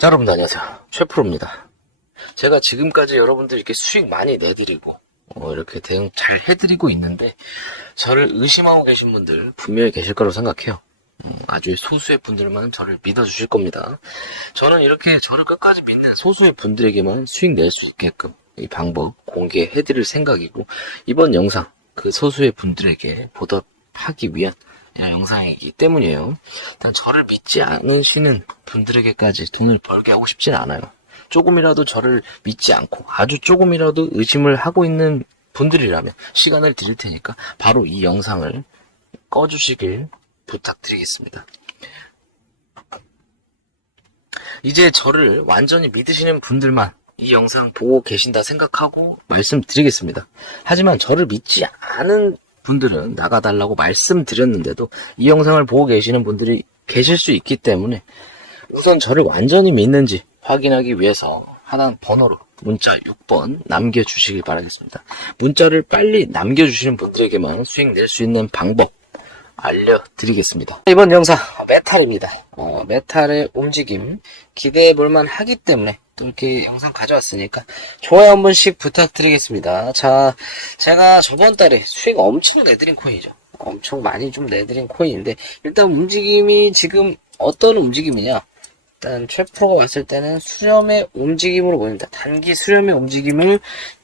자, 여러분들 안녕하세요. 최프로입니다. 제가 지금까지 여러분들 이렇게 수익 많이 내드리고, 어, 이렇게 대응 잘 해드리고 있는데, 저를 의심하고 계신 분들 분명히 계실 거라고 생각해요. 음, 아주 소수의 분들만 저를 믿어주실 겁니다. 저는 이렇게 저를 끝까지 믿는 소수의 분들에게만 수익 낼 수 있게끔 이 방법 공개해드릴 생각이고, 이번 영상 그 소수의 분들에게 보답하기 위한 이런 영상이기 때문이에요. 일단 저를 믿지 않으시는 분들에게까지 돈을 벌게 하고 싶진 않아요. 조금이라도 저를 믿지 않고 아주 조금이라도 의심을 하고 있는 분들이라면 시간을 드릴 테니까 바로 이 영상을 꺼주시길 부탁드리겠습니다. 이제 저를 완전히 믿으시는 분들만 이 영상 보고 계신다 생각하고 말씀드리겠습니다. 하지만 저를 믿지 않은 분들은 나가달라고 말씀드렸는데도 이 영상을 보고 계시는 분들이 계실 수 있기 때문에 우선 저를 완전히 믿는지 확인하기 위해서 하나 번호로 문자 6번 남겨주시길 바라겠습니다. 문자를 빨리 남겨주시는 분들에게만 수익 낼 수 있는 방법 알려드리겠습니다. 이번 영상 메탈입니다. 어, 메탈의 움직임 기대해 볼만 하기 때문에 또 이렇게 영상 가져왔으니까 좋아요 한 번씩 부탁드리겠습니다. 자, 제가 저번 달에 수익 엄청 내드린 코인이죠. 엄청 많이 좀 내드린 코인인데 일단 움직임이 지금 어떤 움직임이냐? 일단 최프로가 왔을 때는 수렴의 움직임으로 보입니다. 단기 수렴의 움직임을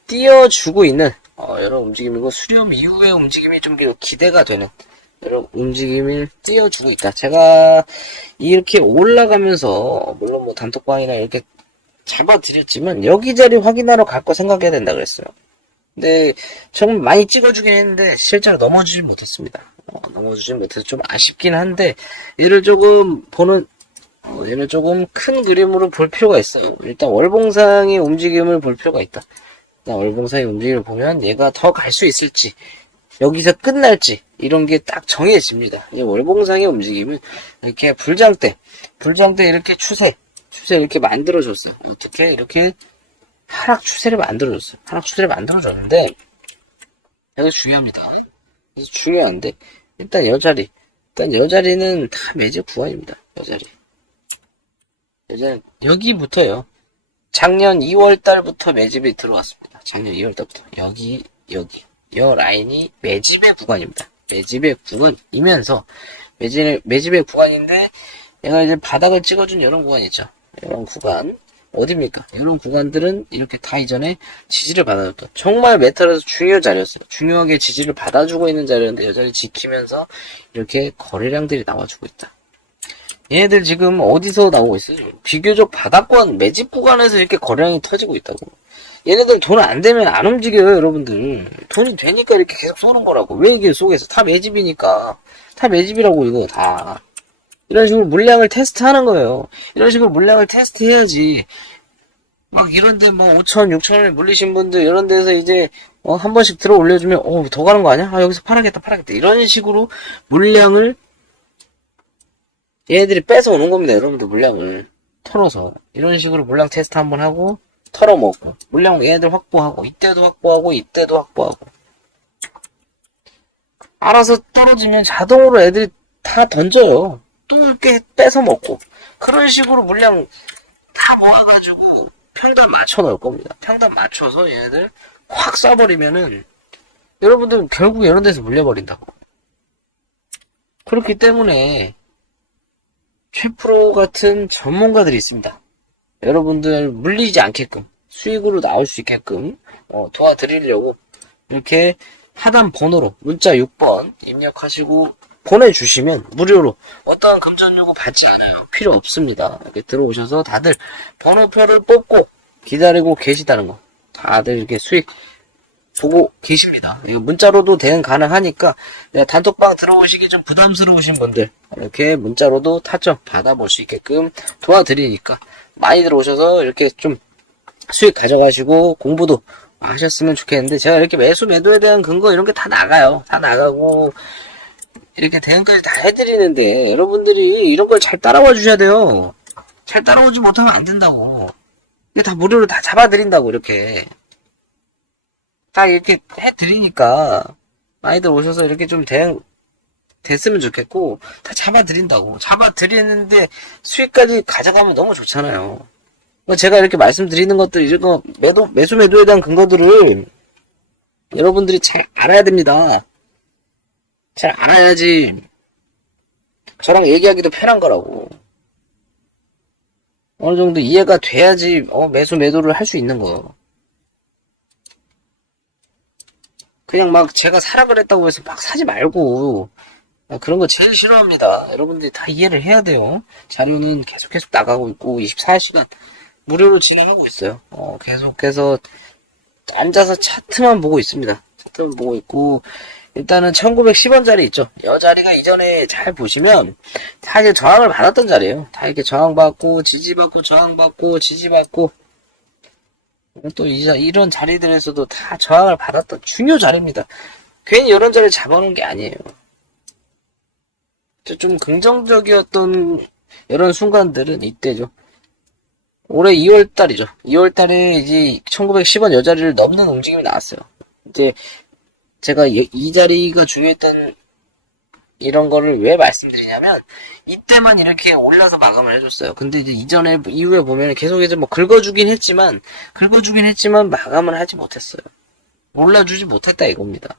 띄워주고 있는 어, 여러 움직임이고 수렴 이후의 움직임이 좀 기대가 되는 여러 움직임을 띄워주고 있다. 제가 이렇게 올라가면서 물론 뭐 단톡방이나 이렇게 잡아드렸지만 여기 자리 확인하러 갈 거 생각해야 된다 그랬어요. 근데 정말 많이 찍어주긴 했는데 실제로 넘어지지 못했습니다. 어, 넘어지지 못해서 좀 아쉽긴 한데 얘를 조금 보는 어, 얘를 조금 큰 그림으로 볼 필요가 있어요. 일단 월봉상의 움직임을 볼 필요가 있다. 일단 월봉상의 움직임을 보면 얘가 더 갈 수 있을지 여기서 끝날지 이런 게 딱 정해집니다. 이 월봉상의 움직임은 이렇게 불장 때 불장 때 이렇게 추세 추세 이렇게 만들어줬어요. 어떻게 이렇게 하락 추세를 만들어줬어요. 하락 추세를 만들어줬는데 이거 중요합니다. 그래서 중요한데 일단 여 자리 일단 여 자리는 다 매직 구간입니다. 여 자리 여 자리 여기부터요. 작년 2월 달부터 매집이 들어왔습니다. 작년 2월 달부터 여기 여기 여 라인이 매집의 구간입니다. 매집의 구간이면서 매집 매집의 구간인데 얘가 이제 바닥을 찍어준 이런 구간 있죠. 이런 구간 어디입니까? 이런 구간들은 이렇게 다 이전에 지지를 받아줬다. 정말 메탈에서 중요한 자리였어요. 중요하게 지지를 받아주고 있는 자리였는데 여전히 지키면서 이렇게 거래량들이 나와주고 있다. 얘네들 지금 어디서 나오고 있어요? 비교적 바닥권 매집 구간에서 이렇게 거래량이 터지고 있다고. 얘네들 돈 안 되면 안 움직여요, 여러분들. 돈이 되니까 이렇게 계속 쏘는 거라고. 왜 이게 속에서? 다 매집이니까. 다 매집이라고, 이거 다. 이런 식으로 물량을 테스트하는 거예요. 이런 식으로 물량을 테스트해야지. 막 이런데 뭐 5천, 6천을 물리신 분들 이런 데서 이제 어, 한 번씩 들어 올려주면 어, 더 가는 거 아니야? 아, 여기서 팔아겠다, 팔아겠다. 이런 식으로 물량을 얘네들이 뺏어 오는 겁니다, 여러분들 물량을. 털어서. 이런 식으로 물량 테스트 한번 하고 털어먹고 물량 얘네들 확보하고 이때도 확보하고 이때도 확보하고 알아서 떨어지면 자동으로 애들이 다 던져요. 또 이렇게 뺏어 먹고 그런 식으로 물량 다 모아가지고 평단 맞춰 넣을 겁니다. 평단 맞춰서 얘네들 확 쏴버리면은 여러분들 결국 이런 데서 물려버린다고. 그렇기 때문에 최프로 같은 전문가들이 있습니다. 여러분들 물리지 않게끔 수익으로 나올 수 있게끔 어, 도와드리려고 이렇게 하단 번호로 문자 6번 입력하시고 보내주시면 무료로 어떠한 금전 요구 받지 않아요. 필요 없습니다. 이렇게 들어오셔서 다들 번호표를 뽑고 기다리고 계시다는 거. 다들 이렇게 수익 보고 계십니다. 문자로도 대응 가능하니까 네, 단톡방 들어오시기 좀 부담스러우신 분들 이렇게 문자로도 타점 받아볼 수 있게끔 도와드리니까 많이 들어오셔서 이렇게 좀 수익 가져가시고 공부도 하셨으면 좋겠는데 제가 이렇게 매수 매도에 대한 근거 이런 게 다 나가요. 다 나가고 이렇게 대응까지 다 해드리는데 여러분들이 이런 걸 잘 따라와 주셔야 돼요. 잘 따라오지 못하면 안 된다고. 이게 다 무료로 다 잡아드린다고 이렇게 다 이렇게 해드리니까 많이들 오셔서 이렇게 좀 대응 됐으면 좋겠고 다 잡아드린다고 잡아드리는데 수익까지 가져가면 너무 좋잖아요. 뭐 제가 이렇게 말씀드리는 것들 이런 거 매도 매수 매도에 대한 근거들을 여러분들이 잘 알아야 됩니다. 잘 알아야지 저랑 얘기하기도 편한 거라고. 어느 정도 이해가 돼야지 어, 매수 매도를 할 수 있는 거. 그냥 막 제가 사라 그랬다고 해서 막 사지 말고 아, 그런 거 제일 싫어합니다. 여러분들이 다 이해를 해야 돼요. 자료는 계속 계속 나가고 있고 24시간 무료로 진행하고 있어요. 어, 계속해서 앉아서 차트만 보고 있습니다. 차트만 보고 있고 일단은 1910원 자리 있죠. 이 자리가 이전에 잘 보시면 다 이제 저항을 받았던 자리예요. 다 이렇게 저항받고 지지받고 저항받고 지지받고 또 이런 자리들에서도 다 저항을 받았던 중요 자리입니다. 괜히 이런 자리를 잡아놓은 게 아니에요. 저좀 긍정적이었던 이런 순간들은 이때죠. 올해 2월 달이죠. 2월 달에 이제 1910원 여자리를 넘는 움직임이 나왔어요. 이제 제가 이- 이 자리가 중요했던 이런 거를 왜 말씀드리냐면 이때만 이렇게 올라서 마감을 해줬어요. 근데 이제 이전에 이후에 보면 계속해서 뭐 긁어주긴 했지만 긁어주긴 했지만 마감을 하지 못했어요. 올라주지 못했다 이겁니다.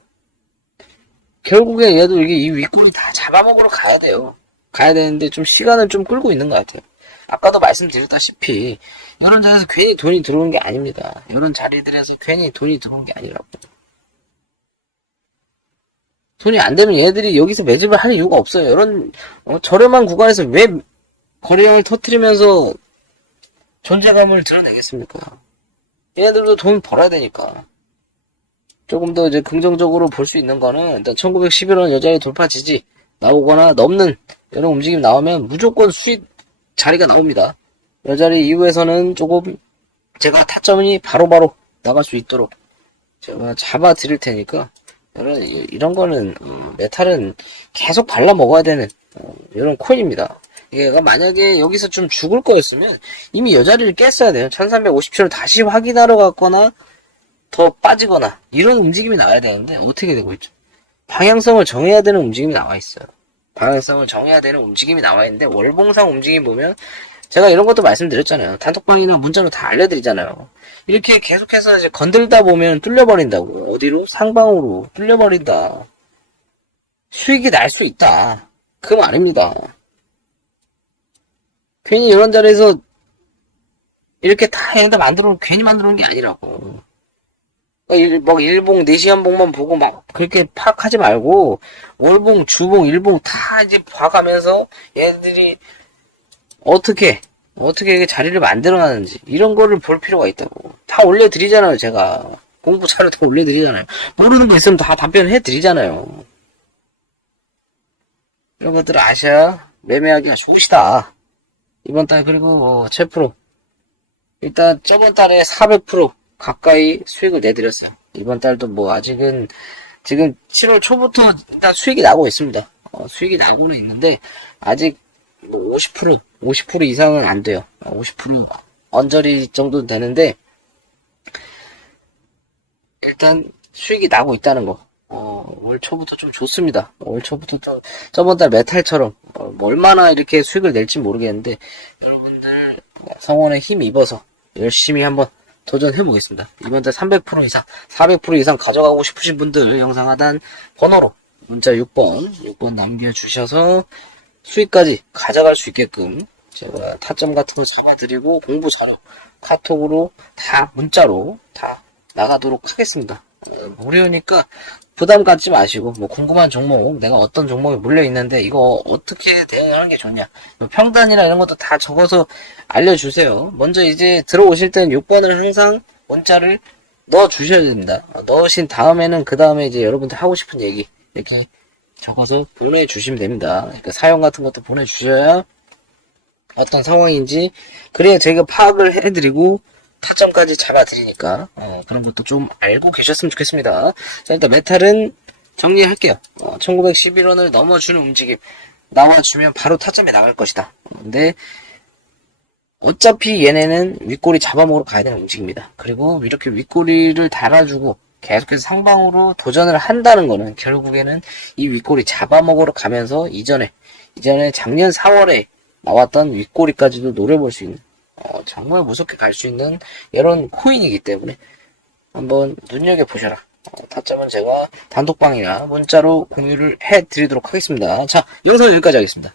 결국에 얘도 이게 이 윗골이 다 잡아먹으러 가야 돼요. 가야 되는데 좀 시간을 좀 끌고 있는 것 같아요. 아까도 말씀드렸다시피 이런 자리에서 괜히 돈이 들어오는 게 아닙니다. 이런 자리들에서 괜히 돈이 들어오는 게 아니라고. 돈이 안 되면 얘들이 여기서 매집을 할 이유가 없어요. 이런 어, 저렴한 구간에서 왜 거래량을 터트리면서 존재감을 드러내겠습니까? 얘네들도 돈 벌어야 되니까. 조금 더 이제 긍정적으로 볼 수 있는 거는 일단 1911원 여자리 돌파 지지 나오거나 넘는 이런 움직임 나오면 무조건 수익 자리가 나옵니다. 여자리 이후에서는 조금 제가 타점이 바로바로 나갈 수 있도록 제가 잡아 드릴 테니까 이런 이런 거는 음, 메탈은 계속 발라 먹어야 되는 어, 이런 코인입니다. 얘가 만약에 여기서 좀 죽을 거였으면 이미 여자리를 깼어야 돼요. 1357을 다시 확인하러 갔거나 더 빠지거나 이런 움직임이 나와야 되는데 어떻게 되고 있죠? 방향성을 정해야 되는 움직임이 나와 있어요. 방향성을 정해야 되는 움직임이 나와 있는데 월봉상 움직임 보면 제가 이런 것도 말씀드렸잖아요. 단톡방이나 문자로 다 알려드리잖아요. 이렇게 계속해서 이제 건들다 보면 뚫려버린다고. 어디로? 상방으로 뚫려버린다. 수익이 날 수 있다. 그 말입니다. 괜히 이런 자리에서 이렇게 다 얘네들 만들어, 놓- 괜히 만들어 놓은 게 아니라고. 어, 일, 뭐, 일봉, 네시간봉만 보고 막, 그렇게 파악하지 말고, 월봉, 주봉, 일봉 다 이제 봐가면서, 얘들이, 어떻게, 어떻게 자리를 만들어가는지, 이런 거를 볼 필요가 있다고. 다 올려드리잖아요, 제가. 공부 자료 다 올려드리잖아요. 모르는 거 있으면 다 답변해드리잖아요. 이런 것들을 아셔야 매매하기가 좋으시다. 이번 달, 그리고, 어, 최프로. 일단, 저번 달에 400% 가까이 수익을 내드렸어요. 이번 달도 뭐 아직은 지금 7월 초부터 일단 수익이 나고 있습니다. 어, 수익이 나고는 있는데 아직 뭐 50% 50% 이상은 안 돼요. 어, 50% 언저리 정도 되는데 일단 수익이 나고 있다는 거. 어, 올 초부터 좀 좋습니다. 올 초부터 좀 저번 달 메탈처럼 어, 뭐 얼마나 이렇게 수익을 낼지 모르겠는데 여러분들 성원에 힘 입어서 열심히 한번 도전해 보겠습니다. 이번 달 300% 이상, 400% 이상 가져가고 싶으신 분들 영상 하단 번호로 문자 6번, 6번 남겨 주셔서 수익까지 가져갈 수 있게끔 제가 타점 같은 거 잡아드리고 공부 자료 카톡으로 다 문자로 다 나가도록 하겠습니다. 어, 무료니까 부담 갖지 마시고 뭐 궁금한 종목 내가 어떤 종목에 물려 있는데 이거 어떻게 대응하는 게 좋냐 뭐 평단이나 이런 것도 다 적어서 알려주세요. 먼저 이제 들어오실 때는 6번을 항상 문자를 넣어 주셔야 됩니다. 어, 넣으신 다음에는 그 다음에 이제 여러분들 하고 싶은 얘기 이렇게 적어서 보내주시면 됩니다. 그러니까 사연 같은 것도 보내주셔야 어떤 상황인지 그래야 저희가 파악을 해드리고 타점까지 잡아드리니까 어, 그런 것도 좀 알고 계셨으면 좋겠습니다. 자 일단 메탈은 정리할게요. 어, 1911원을 넘어주는 움직임 나와주면 바로 타점에 나갈 것이다. 근데 어차피 얘네는 윗꼬리 잡아먹으러 가야 되는 움직입니다. 그리고 이렇게 윗꼬리를 달아주고 계속해서 상방으로 도전을 한다는 거는 결국에는 이 윗꼬리 잡아먹으러 가면서 이전에 이전에 작년 4월에 나왔던 윗꼬리까지도 노려볼 수 있는 어, 정말 무섭게 갈 수 있는 이런 코인이기 때문에 한번 눈여겨보셔라. 어, 타점은 제가 단독방이나 문자로 공유를 해드리도록 하겠습니다. 자, 영상 여기까지 하겠습니다.